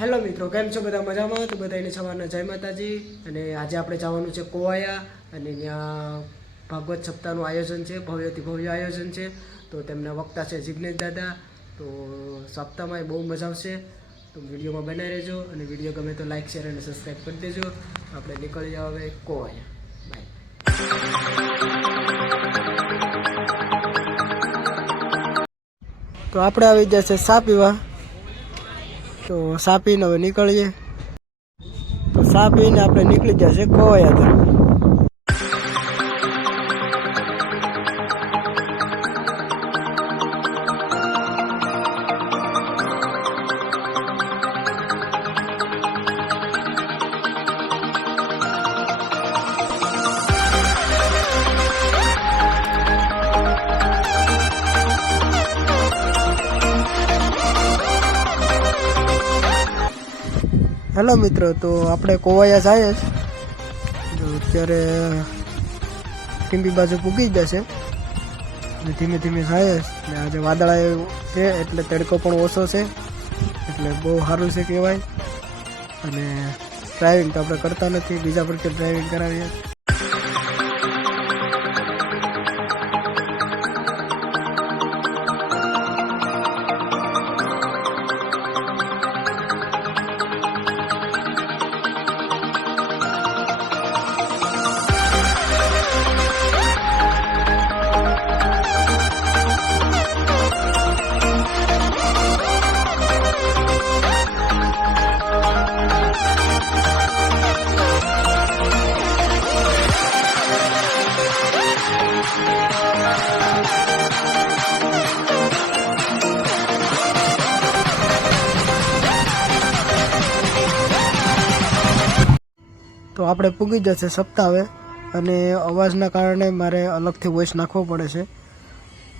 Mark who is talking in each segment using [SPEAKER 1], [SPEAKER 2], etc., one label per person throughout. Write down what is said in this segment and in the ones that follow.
[SPEAKER 1] Hello મિત્રો, કેમ છો બધા મજામાં? તો બધાને સવારના જય માતાજી. અને આજે આપણે જવાનું છે કોવાયા, અને ત્યાં ભાગવત સપ્તાહનું આયોજન છે, ભવ્યથી ભવ્ય આયોજન છે. તો તેમના વક્તા છે જિજ્ઞેશ દાદા. તો સપ્તાહમાં બહુ મજા આવશે. તો વિડીયોમાં બનાવી રહેજો, અને વીડિયો ગમે તો લાઇક શેર, અને સબસ્ક્રાઈબ કરી દેજો. આપણે નીકળી જાવ હવે કોવાયા. બાય તો આપણે આવી જશે સા પીવા તો સાપીને હવે નીકળીએ. તો સાપીને આપણે નીકળી જશે કોવાયા તરફ હેલો મિત્રો, તો આપણે કોવાયા જાય તો અત્યારે ટીમ્બી બાજુ પૂગી જશે. અને ધીમે ધીમે જાય ને આજે વાદળા છે, એટલે તડકો પણ ઓછો છે. એટલે બહુ સારું છે કહેવાય. અને ડ્રાઇવિંગ તો આપણે કરતા નથી. બીજા પર ડ્રાઇવિંગ કરાવીએ. તો આપણે પૂગી જશે સપ્તાહે અને અવાજના કારણે મારે અલગથી વોઇસ નાખવો પડે છે.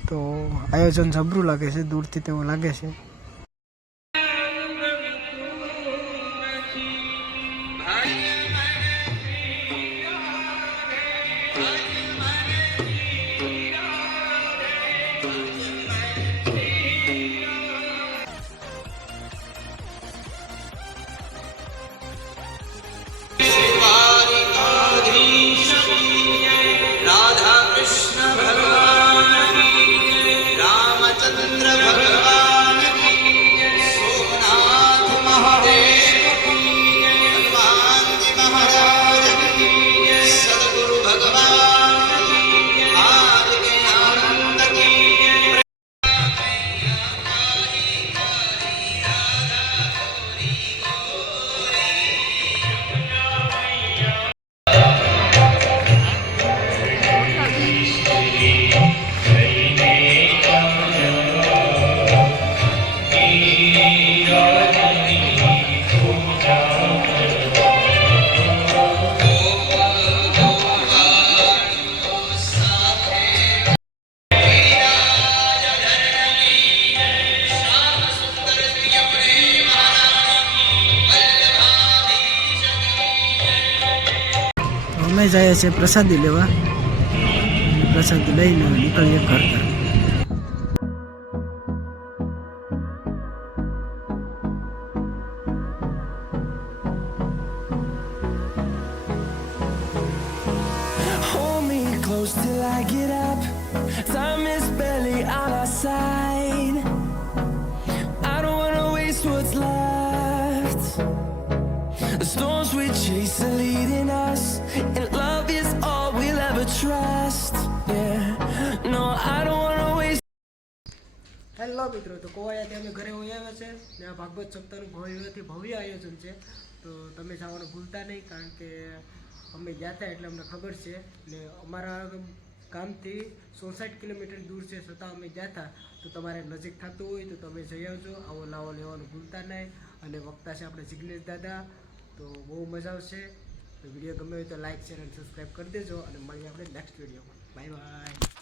[SPEAKER 1] તો આયોજન જબરું લાગે છે, દૂરથી તેવું લાગે છે. અમે જઈએ છીએ પ્રસાદી લેવા પ્રસાદી લઈને નીકળીએ ઘર તરફ
[SPEAKER 2] Hold me close till I get up. Time is barely on our side. I don't wanna waste what's left. The storms we chase
[SPEAKER 1] Hello મિત્રો, તો કોવાયાથી અમે ઘરે હોઈ આવ્યા છે ને આ ભાગવત સપ્તાહનું ભવ્યથી ભવ્ય આયોજન છે. તો તમે જવાનું ભૂલતા નહીં, કારણ કે અમે ગયા હતા એટલે અમને ખબર છે. ને અમારા ગામથી સોસાઠ કિલોમીટર દૂર છે છતાં અમે ગયા હતા. તો તમારે નજીક થતું હોય તો તમે જઈ આવજો. આવો લાવો લેવાનું ભૂલતા નહીં. અને વક્તા છે આપણે જિગ્નેશ દાદા. તો બહુ મજા આવશે. તો વીડિયો ગમે હોય તો લાઇક શેર અને સબસ્ક્રાઈબ કરી દેજો. અને મળીએ આપણે નેક્સ્ટ વિડીયોમાં. Bye bye